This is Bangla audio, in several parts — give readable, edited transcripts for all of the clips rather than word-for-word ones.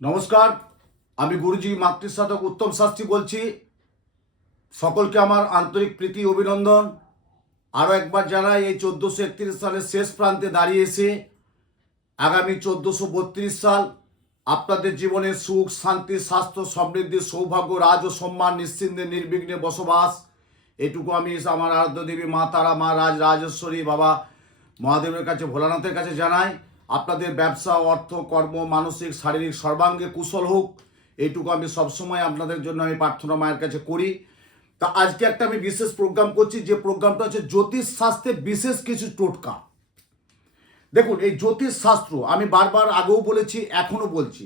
নমস্কার, আমি গুরুজি মাতৃসাধক উত্তম শাস্ত্রী বলছি। সকলকে আমার আন্তরিক প্রীতি অভিনন্দন। আরও একবার জানাই, এই 1431 সালের শেষ প্রান্তে দাঁড়িয়ে এসে আগামী 1432 সাল আপনাদের জীবনে সুখ, শান্তি, স্বাস্থ্য, সমৃদ্ধি, সৌভাগ্য, রাজ ও সম্মান, নিশ্চিন্তে নির্বিঘ্নে বসবাস, এটুকু আমি আমার আরাধ্য দেবী মা তারা, মা রাজেশ্বরী, বাবা মহাদেবের কাছে, ভোলানাথের কাছে জানাই। আপনাদের ব্যবসা, অর্থ, কর্ম, মানসিক, শারীরিক সর্বাঙ্গে কুশল হোক, এইটুকু আমি সবসময় আপনাদের জন্য আমি প্রার্থনা মায়ের কাছে করি। তা আজকে একটা আমি বিশেষ প্রোগ্রাম করছি, যে প্রোগ্রামটা হচ্ছে জ্যোতিষ শাস্ত্রে বিশেষ কিছু টোটকা। দেখুন, এই জ্যোতিষ শাস্ত্র আমি বারবার আগেও বলেছি, এখনো বলছি,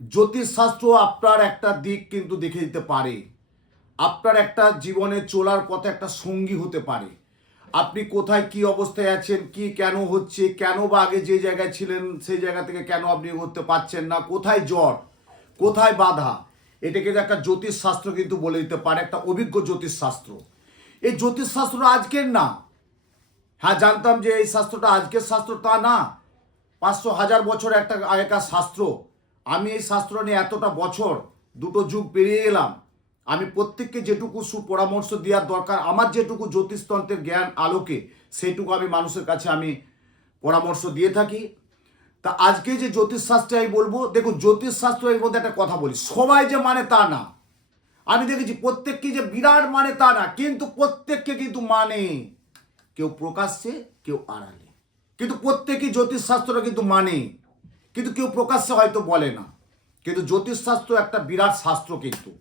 জ্যোতিষ শাস্ত্র আপনার একটা দিক কিন্তু দেখে দিতে পারে, আপনার একটা জীবনে চলার পথে একটা সঙ্গী হতে পারে। আপনি কোথায় কি অবস্থায় আছেন, কি কেন হচ্ছে, কেন বা আগে যে জায়গায় ছিলেন সেই জায়গা থেকে কেন আপনি করতে পারছেন না, কোথায় জট, কোথায় বাধা, এটাকে একটা জ্যোতিষ শাস্ত্র কিন্তু বলে দিতে পারে, একটা অভিজ্ঞ জ্যোতিষ শাস্ত্র। এই জ্যোতিষ শাস্ত্র আজকের না। হ্যাঁ, জানতাম যে এই শাস্ত্রটা আজকের শাস্ত্র, তা না। 500-1000 বছর একটা আগেকার শাস্ত্র। আমি এই শাস্ত্র নিয়ে এতটা বছর, দুটো যুগ পেরিয়ে এলাম। আমি প্রত্যেককে যেটুকু সুপরামর্শ দেওয়ার দরকার, আমার যেটুকু জ্যোতিষতন্ত্রের জ্ঞান আলোকে, সেইটুকু আমি মানুষের কাছে আমি পরামর্শ দিয়ে থাকি। তা আজকে যে জ্যোতিষশাস্ত্রে আমি বলবো, দেখুন, জ্যোতিষশাস্ত্রের মধ্যে একটা কথা বলি, সবাই যে মানে তা না। আমি দেখেছি প্রত্যেককে যে বিরাট মানে তা না, কিন্তু প্রত্যেককে কিন্তু মানে, কেউ প্রকাশ্যে, কেউ আড়ালে, কিন্তু প্রত্যেকেই জ্যোতিষশাস্ত্রটা কিন্তু মানে, কিন্তু কেউ প্রকাশ্যে হয়তো বলে না। কিন্তু জ্যোতিষশাস্ত্র একটা বিরাট শাস্ত্র কিন্তু।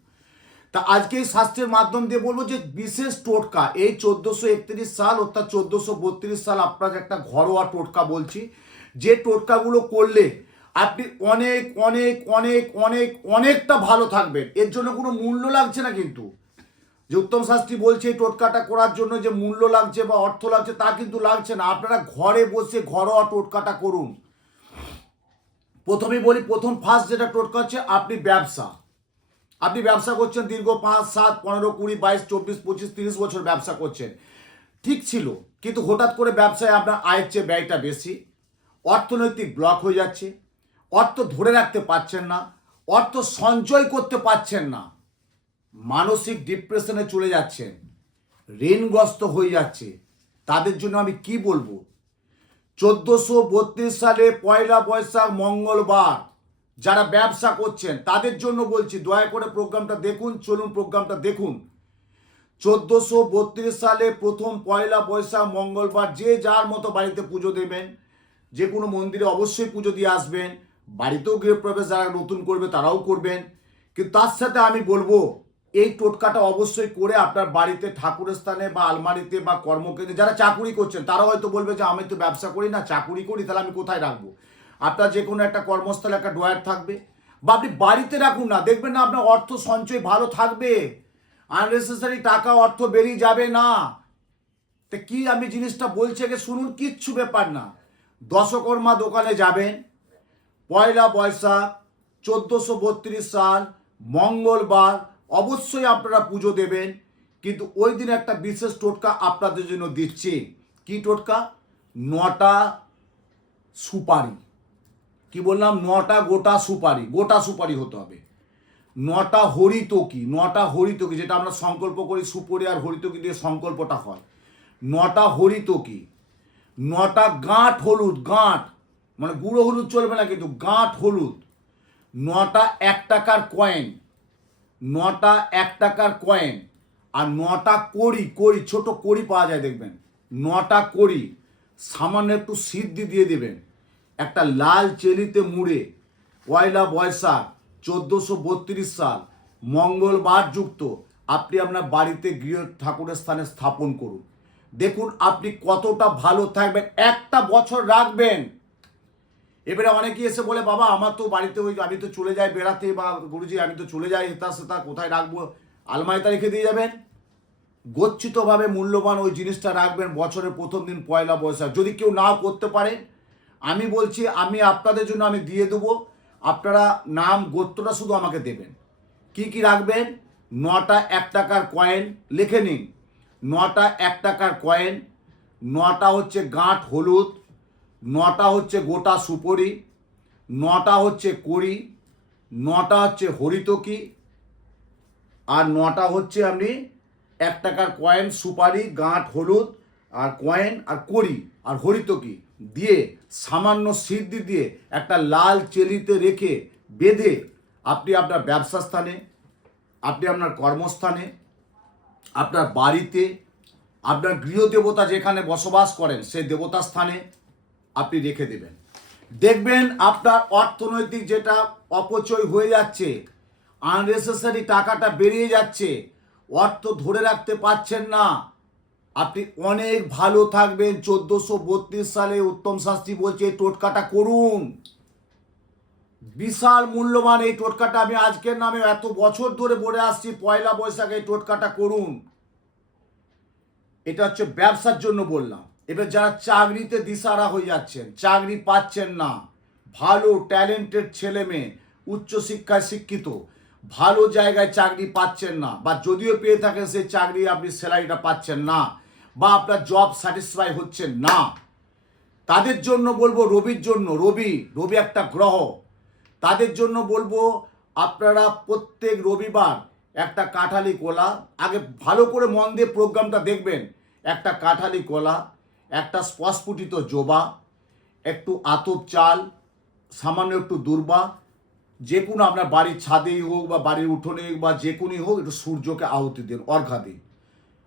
তা আজকে এই শাস্ত্রের মাধ্যম দিয়ে বলবো যে বিশেষ টোটকা, এই 1431 সাল অর্থাৎ 1432 সাল আপনার একটা ঘরোয়া টোটকা বলছি, যে টোটকাগুলো করলে আপনি অনেক অনেক অনেক অনেক অনেকটা ভালো থাকবেন। এর জন্য কোনো মূল্য লাগছে না কিন্তু। যে উত্তম শাস্ত্রী বলছে এই টোটকাটা করার জন্য যে মূল্য লাগছে বা অর্থ লাগছে, তা কিন্তু লাগছে না। আপনারা ঘরে বসে ঘরোয়া টোটকাটা করুন। প্রথমেই বলি, প্রথম ফার্স্ট যেটা টোটকা হচ্ছে, আপনি ব্যবসা করছেন, দীর্ঘ 5, 7, 15, 20, 22, 24, 25, 30 বছর ব্যবসা করছেন, ঠিক ছিল, কিন্তু হঠাৎ করে ব্যবসায় আপনার আয়ের চেয়ে ব্যয়টা বেশি, অর্থনৈতিক ব্লক হয়ে যাচ্ছে, অর্থ ধরে রাখতে পারছেন না, অর্থ সঞ্চয় করতে পারছেন না, মানসিক ডিপ্রেশনে চলে যাচ্ছেন, ঋণগ্রস্ত হয়ে যাচ্ছে। তাদের জন্য আমি কি বলবো, 1432 সালে পয়লা বৈশাখ মঙ্গলবার যারা ব্যবসা করছেন তাদের জন্য বলছি, দয়া করে প্রোগ্রামটা দেখুন, চলুন প্রোগ্রামটা দেখুন। 1432 সালে প্রথম পয়লা বৈশাখ মঙ্গলবার যে যার মতো বাড়িতে পুজো দেবেন, যে কোনো মন্দিরে অবশ্যই পুজো দিয়ে আসবেন, বাড়িতেও গৃহপ্রবেশ যারা নতুন করবে তারাও করবেন। কিন্তু তার সাথে আমি বলবো, এই টোটকাটা অবশ্যই করে আপনার বাড়িতে, ঠাকুরের স্থানে বা আলমারিতে বা কর্মকেন্দ্রে, যারা চাকুরি করছেন তারা হয়তো বলবে যে আমি তো ব্যবসা করি না, চাকুরি করি, তাহলে আমি কোথায় রাখবো। আপনার যে কোনো একটা কর্মস্থলে একটা ড্রয়ার থাকবে, বা আপনি বাড়িতে রাখুন না, দেখবেন না আপনার অর্থ সঞ্চয় ভালো থাকবে, আননেসেসারি টাকা অর্থ বেরিয়ে যাবে না। তো কি আমি জিনিসটা বলছি, আগে শুনুন, কিচ্ছু ব্যাপার না। দশকর্মা দোকানে যাবেন, পয়লা বৈশাখ 1432 সাল মঙ্গলবার অবশ্যই আপনারা পুজো দেবেন। কিন্তু ওই দিন একটা বিশেষ টোটকা আপনাদের জন্য দিচ্ছি। কি টোটকা? 9টা সুপারি। কি বললাম? 9টা গোটা সুপারি হতে হবে। 9টা হরিতকি, 9টা হরিতকি, যেটা আমরা সংকল্প করি, সুপারি আর হরিতকি দিয়ে সংকল্পটা হয়। 9টা হরিতকি, 9টা গাঁট হলুদ, গাঁট মানে গুঁড়ো হলুদ চলবে না কিন্তু, গাঁট হলুদ, 9টা 1 টাকার কয়েন, 9টা 1 টাকার কয়েন, আর 9টা কড়ি, ছোট কড়ি পাওয়া যায় দেখবেন, 9টা কড়ি, সামান্য একটু সিদ্ধি দিয়ে দেবেন একটা লাল চেলিতে মুড়ে। পয়লা বৈশাখ 1432 সাল মঙ্গলবার যুক্ত আপনি আপনার বাড়িতে গৃহ ঠাকুরের স্থানে স্থাপন করুন। দেখুন আপনি কতটা ভালো থাকবেন, একটা বছর রাখবেন। এবারে অনেকেই এসে বলে, বাবা আমার তো বাড়িতে ওই, আমি তো চলে যাই বেড়াতে, বা গুরুজি আমি তো চলে যাই এটা সেটা, কোথায় রাখবো? আলমারিতে রেখে দিয়ে যাবেন। গচ্ছিতভাবে মূল্যবান ওই জিনিসটা রাখবেন বছরের প্রথম দিন পয়লা বৈশাখ। যদি কেউ নাও করতে পারেন, আমি বলছি, আমি আপনাদের জন্য আমি দিয়ে দেবো। আপনারা নাম গোত্রটা শুধু আমাকে দেবেন। কি কি রাখবেন? 9টা 1 টাকার কয়েন লিখে নিন, 9টা 1 টাকার কয়েন, 9টা হচ্ছে গাঁট হলুদ, 9টা হচ্ছে গোটা সুপারি, 9টা হচ্ছে কড়ি, নটা হচ্ছে হরিতকি, আর নটা হচ্ছে আপনি 1 টাকার কয়েন, সুপারি, গাঁট, হলুদ আর কয়েন আর কড়ি আর হরিতকি দিয়ে সামান্য সিদ্ধি দিয়ে একটা লাল চেলিতে রেখে বেঁধে আপনি আপনার ব্যবসা স্থানে, আপনি আপনার কর্মস্থানে, আপনার বাড়িতে, আপনার গৃহদেবতা যেখানে বসবাস করেন সেই দেবতা স্থানে আপনি রেখে দেবেন। দেখবেন আপনার অর্থনৈতিক যেটা অপচয় হয়ে যাচ্ছে, আননেসেসারি টাকাটা বেরিয়ে যাচ্ছে, অর্থ ধরে রাখতে পারছেন না, আপনি অনেক ভালো থাকবেন। 1432 সালে উত্তম শাস্ত্রী বলছে এই টোটকাটা করুন। বিশাল মূল্যবান এই টোটকাটা, আমি আজকের নামে এত বছর ধরে বলে আসছি, পয়লা বৈশাখে এই টোটকাটা করুন। এটা হচ্ছে ব্যবসার জন্য বললাম। এবার যারা চাকরিতে দিশারা হয়ে যাচ্ছেন, চাকরি পাচ্ছেন না, ভালো ট্যালেন্টেড ছেলে মেয়ে, উচ্চশিক্ষায় শিক্ষিত, ভালো জায়গায় চাকরি পাচ্ছেন না, বা যদিও পেয়ে থাকেন সেই চাকরি আপনি স্যালারিটা পাচ্ছেন না, বা আপনার জব স্যাটিসফাই হচ্ছেন না, তাদের জন্য বলবো, রবির জন্য, রবি একটা গ্রহ, তাদের জন্য বলবো আপনারা প্রত্যেক রবিবার একটা কাঁঠালি কলা, আগে ভালো করে মন দিয়ে প্রোগ্রামটা দেখবেন, একটা কাঁঠালি কলা, একটা স্পস্ফুটিত জবা, একটু আতপ চাল, সামান্য একটু দূর্বা, যে কোনো আপনার বাড়ির ছাদেই হোক বা বাড়ির উঠোনে বা যে কোনোই হোক, একটু সূর্যকে আহুতি দিন, অর্ঘা দিন।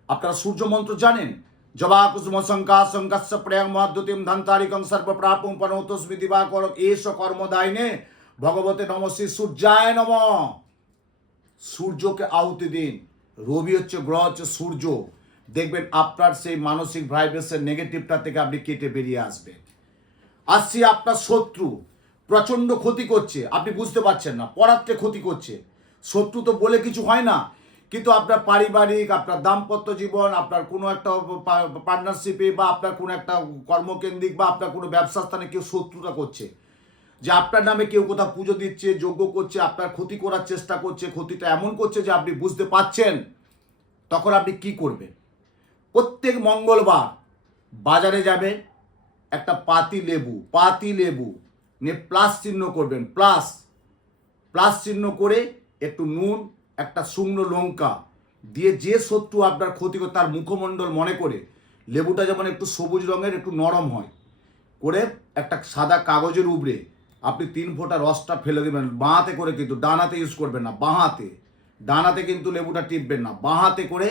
আপনারা সূর্য মন্ত্র জানেন? জবা কুসুম শঙ্কা শঙ্কাস্য প্রেম মহাদ্যুতিম ধন্তারিকং সর্বপ্রাপং পনতস্মি দিবাকর এষ কর্মদায়িনে ভগবতে নম শ্রী সূর্যায় নম। সূর্যকে আহুতি দিন। রবি হচ্ছে গ্রহ, হচ্ছে সূর্য। দেখবেন আপনার সেই মানসিক ভাইব্রেশন নেগেটিভটা থেকে আপনি কেটে বেরিয়ে আসবেন। আসছি আপনার শত্রু প্রচণ্ড ক্ষতি করছে, আপনি বুঝতে পারছেন না, পরাত্রে ক্ষতি করছে। শত্রু তো বলে কিছু হয় না, কিন্তু আপনার পারিবারিক, আপনার দাম্পত্য জীবন, আপনার কোনো একটা পার্টনারশিপে বা আপনার কোনো একটা কর্মকেন্দ্রিক বা আপনার কোনো ব্যবসা স্থানে কেউ শত্রুতা করছে, যে আপনার নামে কেউ কোথাও পুজো দিচ্ছে, যজ্ঞ করছে, আপনার ক্ষতি করার চেষ্টা করছে, ক্ষতিটা এমন করছে যে আপনি বুঝতে পারছেন। তখন আপনি কি করবেন? প্রত্যেক মঙ্গলবার বাজারে যাবেন, একটা পাতি লেবু নিয়ে প্লাস চিহ্ন করবেন, প্লাস চিহ্ন করে একটু নুন, একটা শুকনো লঙ্কা দিয়ে, যে শত্রু আপনার ক্ষতি করে তার মুখমণ্ডল মনে করে, লেবুটা যেমন একটু সবুজ রঙের, একটু নরম হয় করে, একটা সাদা কাগজের উপরে আপনি 3 ফোঁটা রসটা ফেলে দেবেন, বাঁ হাতে করে, কিন্তু ডান হাতে ইউজ করবেন না, বাঁ হাতে, ডান হাতে কিন্তু লেবুটা টিপবেন না, বাঁ হাতে করে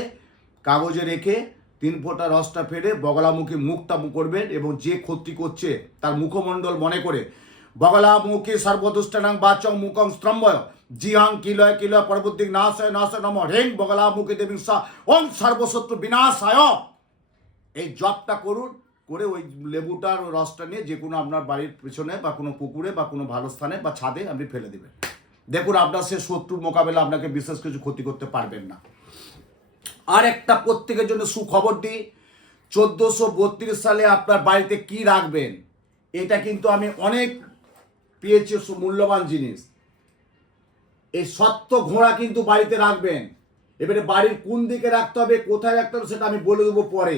কাগজে রেখে 3 ফোঁটা রসটা ফেলে বগলামুখী মুখটা করবেন, এবং যে ক্ষতি করছে তার মুখমণ্ডল মনে করে, বগলামুখী সর্বদুষ্টানাং বাচং মুখং স্তম্ভয় জিহাং কিলয় পরবর্তী নাশয় নম হেং বগলামুখী দেবী ওং সর্বশত্রু বিনাশায়। এই জপটা করুন, করে ওই লেবুটার রসটা নিয়ে যে কোনো আপনার বাড়ির পেছনে বা কোনো পুকুরে বা কোনো ভালো স্থানে বা ছাদে আপনি ফেলে দেবেন। দেখুন আপনার সে শত্রুর মোকাবেলা আপনাকে বিশেষ কিছু ক্ষতি করতে পারবেন না। আর একটা প্রত্যেকের জন্য সুখবর দিই, 1432 সালে আপনার বাড়িতে কি রাখবেন, এটা কিন্তু আমি অনেক পেয়েছি মূল্যবান জিনিস। এই সত্য ঘোড়া কিন্তু বাড়িতে রাখবেন। এবারে বাড়ির কোন দিকে রাখতে হবে, কোথায় রাখতে হবে, সেটা আমি বলে দেবো পরে,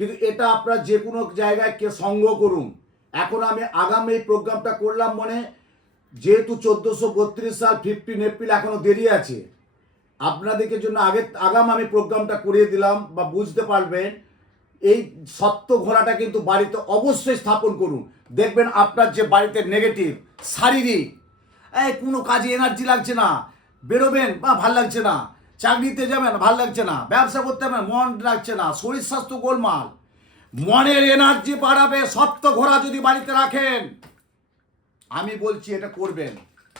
কিন্তু এটা আপনার যে কোনো জায়গায় কে সংগ্রহ করুন। এখন আমি আগামী এই প্রোগ্রামটা করলাম মনে, যেহেতু 1432 সাল 15 এপ্রিল এখনো দেরি আছে, আপনাদেরকে জন্য আগাম আমি প্রোগ্রামটা করিয়ে দিলাম, বা বুঝতে পারবেন। এই সত্য ঘোড়াটা কিন্তু বাড়িতে অবশ্যই স্থাপন করুন। দেখবেন আপনার যে বাড়িতে নেগেটিভ, শারীরিক, কোনো কাজে এনার্জি লাগছে না, বেরোবেন বা ভাল লাগছে না, চাকরিতে যাবেন ভাল লাগছে না, ব্যবসা করতে হবে মন লাগছে না, শরীর স্বাস্থ্য গোলমাল, মনের এনার্জি বাড়াবে সপ্ত ঘোড়া যদি বাড়িতে রাখেন। আমি বলছি এটা করবেন।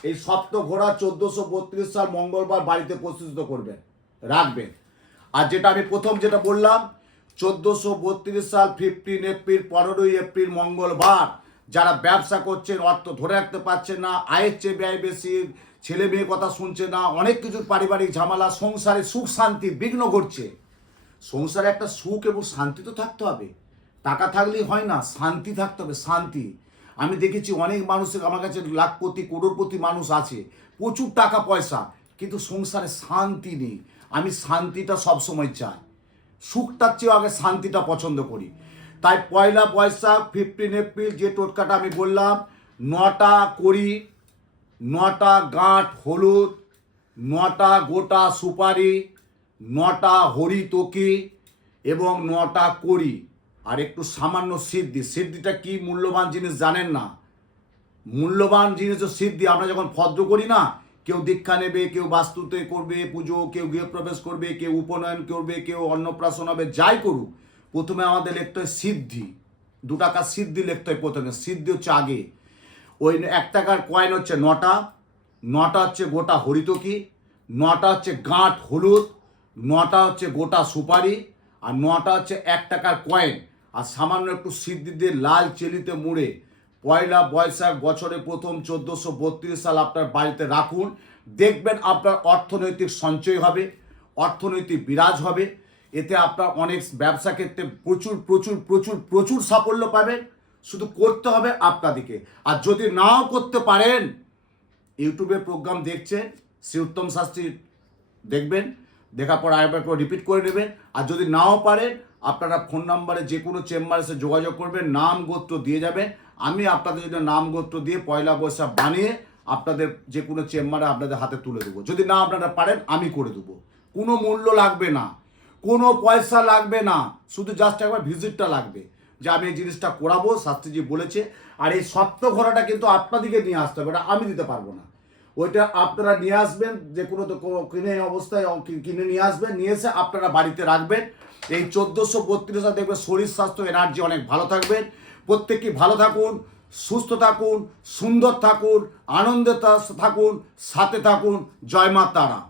এই সপ্ত ঘোড়া 1432 সাল মঙ্গলবার বাড়িতে প্রস্তুত করবেন, রাখবেন। আর যেটা আমি প্রথম যেটা বললাম, 1432 সাল 15 এপ্রিল 15ই এপ্রিল মঙ্গলবার, যারা ব্যবসা করছেন, অর্থ ধরে রাখতে পারছেন না, আয়ের চেয়ে ব্যয় বেশি, ছেলে মেয়ে কথা শুনছে না, অনেক কিছু পারিবারিক ঝামেলা, সংসারে সুখ শান্তি বিঘ্ন ঘটছে। সংসারে একটা সুখ এবং শান্তি তো থাকতে হবে, টাকা থাকলেই হয় না, শান্তি থাকতে হবে, শান্তি। আমি দেখেছি অনেক মানুষের, আমার কাছে লাখপতি করোড়পতি মানুষ আছে, প্রচুর টাকা পয়সা, কিন্তু সংসারে শান্তি নেই। আমি শান্তিটা সবসময় চাই, সুখটার চেয়েও আগে শান্তিটা পছন্দ করি। তাই পয়লা বৈশাখ 15 এপ্রিল যে টোটকাটা আমি বললাম, 9টা কড়ি, 9টা গাঁট হলুদ, 9টা গোটা সুপারি, 9টা হরিতকি এবং 9টা কড়ি আর একটু সামান্য সিদ্ধি। সিদ্ধিটা কি মূল্যবান জিনিস জানেন না? মূল্যবান জিনিস তো সিদ্ধি। আমরা যখন ভদ্র করি না, কেউ দীক্ষা নেবে, কেউ বাস্তুতে করবে পুজো, কেউ গৃহপ্রবেশ করবে, কেউ উপনয়ন করবে, কেউ অন্নপ্রাশন হবে, যাই করুক, প্রথমে আমাদের লিখতে হয় সিদ্ধি। 2 টাকার সিদ্ধি লিখতে হয় প্রথমে। সিদ্ধি হচ্ছে আগে। ওই 1 টাকার কয়েন হচ্ছে 9টা, 9টা হচ্ছে গোটা হরিতকি, 9টা হচ্ছে গাঁট হলুদ, 9টা হচ্ছে গোটা সুপারি আর 9টা হচ্ছে 1 টাকার কয়েন। আর সামান্য একটু সিদ্ধি দিয়ে লাল চেলিতে মুড়ে পয়লা বৈশাখ বছরের প্রথম 1432 সাল আপনার বাড়িতে রাখুন। দেখবেন আপনার অর্থনৈতিক সঞ্চয় হবে, অর্থনৈতিক বিরাজ হবে। এতে আপনার অনেক ব্যবসা ক্ষেত্রে প্রচুর প্রচুর প্রচুর প্রচুর সাফল্য পাবেন। শুধু করতে হবে আপনাদেরকে। আর যদি নাও করতে পারেন, ইউটিউবে প্রোগ্রাম দেখছেন, শ্রী উত্তম শাস্ত্রী দেখবেন, দেখার পর আরেকবার করে রিপিট করে নেবেন। আর যদি নাও পারেন, আপনারা ফোন নাম্বারে যে কোনো চেম্বারে এসে যোগাযোগ করবেন, নাম গোত্র দিয়ে যাবেন। আমি আপনাদের জন্য নাম গোত্র দিয়ে পয়লা বৈশাখ বানিয়ে আপনাদের যে কোনো চেম্বারে আপনাদের হাতে তুলে দেবো। যদি না আপনারা পারেন, আমি করে দেবো। কোনো মূল্য লাগবে না, কোনো পয়সা লাগবে না, শুধু জাস্ট একবার ভিজিটটা লাগবে যে আমি এই জিনিসটা করাবো, শাস্ত্রীজি বলেছে। আর এই সপ্ত ঘোড়াটা কিন্তু আপনাদেরকে নিয়ে আসতে হবে, এটা আমি দিতে পারবো না। ওইটা আপনারা নিয়ে আসবেন, যে কোনো তো কিনে অবস্থায় কিনে নিয়ে আসবেন, নিয়ে এসে আপনারা বাড়িতে রাখবেন। এই 1432 সাল দেখবেন শরীর স্বাস্থ্য এনার্জি অনেক ভালো থাকবেন। প্রত্যেকেই ভালো থাকুন, সুস্থ থাকুন, সুন্দর থাকুন, আনন্দে থাকুন, সাথে থাকুন। জয় মা তারা।